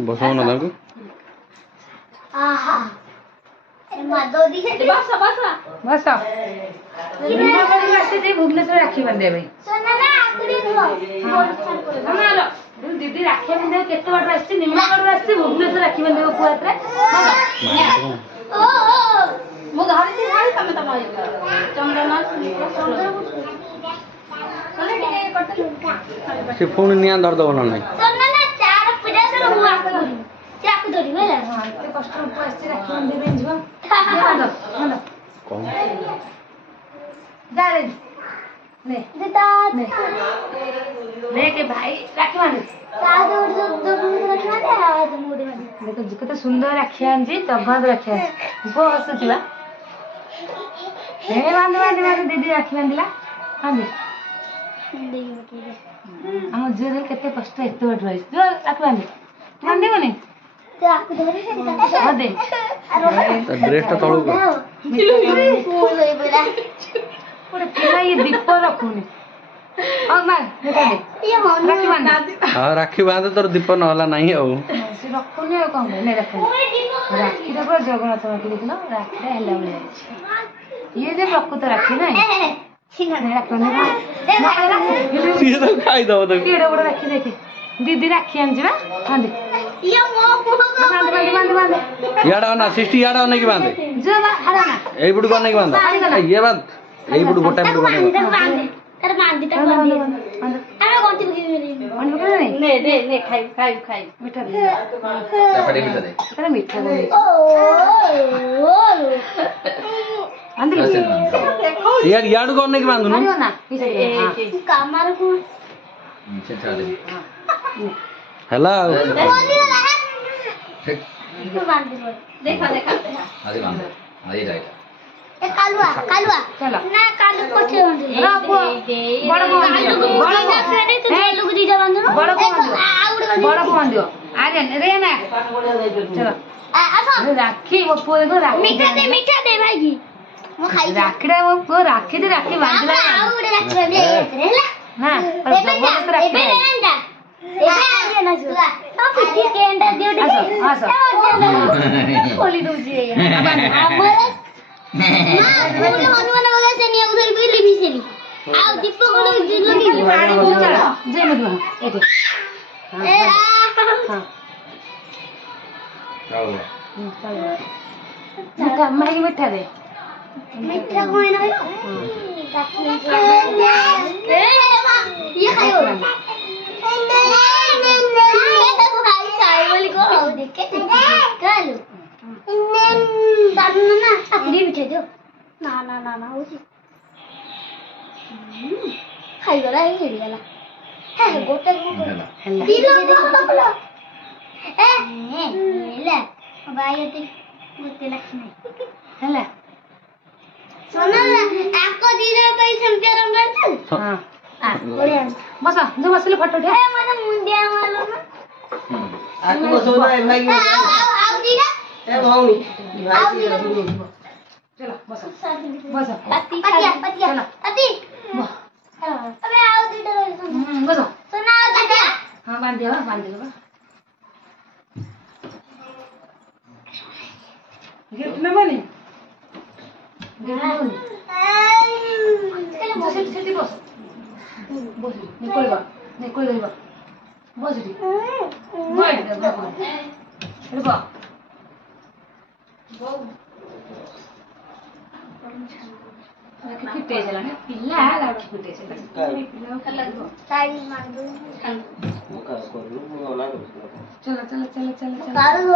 बसाओ ना ताको आहा मादो दिखे बस बस निम्मा बड़ी आसे जे भुवनेश्वर राखी बांधे भाई सोना ना आकुड़ी दुआ हां दीदी राखी बांधे केते बार आसी निम्मा बड़ी आसी भुवनेश्वर राखी बांधे पुआत्रे ओ मो घर से आई तमे तम चंद्रना सोना के कटल से फोन निया दर दो ना नहीं सोना ना चार पूजा से हुआ चाकू धरी होला हां ते कष्ट उपवास से राखी बांधे बेन जीवा हां कौन जा रे ले देता ले के भाई राखी बांधे सादो दो राखी बांधे आज मोडे बांधे देखो जिको तो सुंदर राखी आंजी जगत राखी बस छिवा हे बांधे बांधे बांधे दीदी राखी बांधिला बांधे हम झियो केते कष्ट एते बड रहिस जो राखी बांधे बांधे बने ते आकु धरि से हां दे ड्रेस ता तळो को फूल होई बोला पूरे पूरा ये दीप रखुनी और मार देखा दे ये मन राखी बांध हां राखी बांधे तोर दीप न होला नहीं हो से रखुनी और कौन नहीं रखुनी राखी दा पर जगन्नाथ राखी देखलो राखी दा हल्ला बोले ये जे प्रकृत राखी ना छिना नहीं रखने ये तो खाई दो तो केड़े बड़ राखी देखे दीदी राखी आंजी बा बांध ये मो बांध याडा ना सिस्टी याडा नहीं की बांधे जो बा हरा ना ए बुड को नहीं बांधा ये बात ए बुड गोटा बुड को नहीं तर बांधी तर बांधी अरे कोंती बगी नहीं दे खाई मीठा दे पड़े मीठा दे अरे मीठा दे अंदर यार याड को नहीं की बांधनु अरे ना पीछे हां कामार को नीचे चढ़ा दे हेलो देखा आदि बांध आदि राइट ए कालुआ चलो ना कालु कोठे बांध बड़ लोग दीदा बांध बड़ को बांधियो आगे रे ना चलो आसो राखी वो पूरे को राखी मीठा दे भाई की वो खाई राखड़ा वो पूरा राखी दे राखी बांधला आउड़े राखी बांधले हेला हां पर जबरदस्त राखी बेरेंडा एबे ना जो तो पिटी के एंडा दियो दे आसो खोली दोजी हमर ना बोले हनुमान वगैरह से नहीं उधर बिल्ली भी चली आओ दीपक को लगी पानी चला जय मधु एते ए हां चलो चलो मैं मीठा दे मीठा कोई ना ए ये खाओ भाई चाय वाली को आओ देख के चलो दादू ना अपनी मीठे दो ना उसी खाई गला है खेली गला है गोटे दिलो बोलो ए ले भाई ये गोटे लक्ष्मी हैला सोना आपको दीदा पे संते रंग चल हां बढ़िया बस जो बसले फोटो उठा ए मने मुंडिया मालो ना आकु बसो ना भाई आओ दीदा ए भौनी चलो बस पतिया चलो अति अबे आओ दीदा बस सोना आओ दीदा हां बांध दे गिफ्ट में बनी सेठी बस निकल बा बस दी बैठ दे बा कितने चला ना पिल्ला लाठी कितने चला पिल्ला कलर को साड़ी मार दो चलो